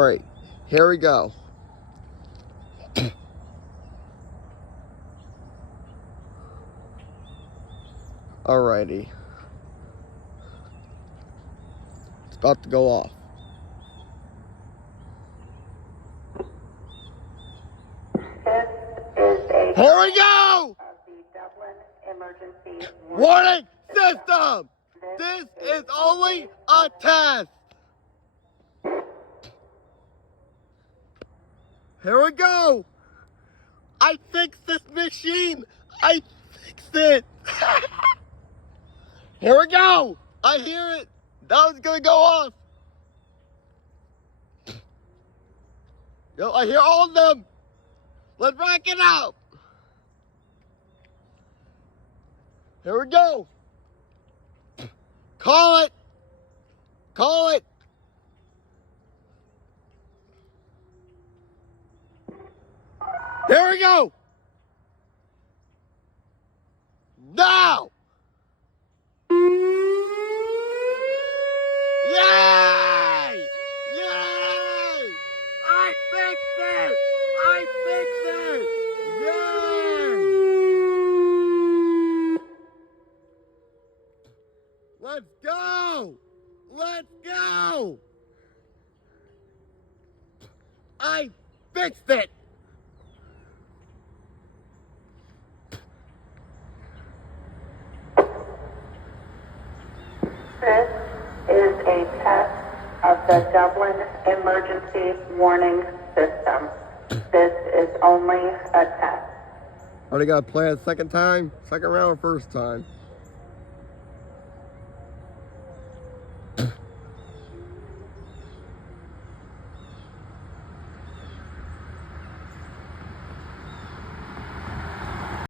All right, here we go. Alrighty. It's about to go off. Here we go! Warning system! This is only a test! Here we go! I fixed this machine! I fixed it! Here we go! I hear it! Now it's gonna go off! Yo, I hear all of them! Let's rock it out! Here we go! Call it! Call it! Here we go! Now! Yay! Yay! I fixed it! I fixed it! Yay! Let's go! Let's go! I fixed it! This is a test of the Dublin Emergency Warning System. This is only a test. Already got to play it second time? Second round or first time?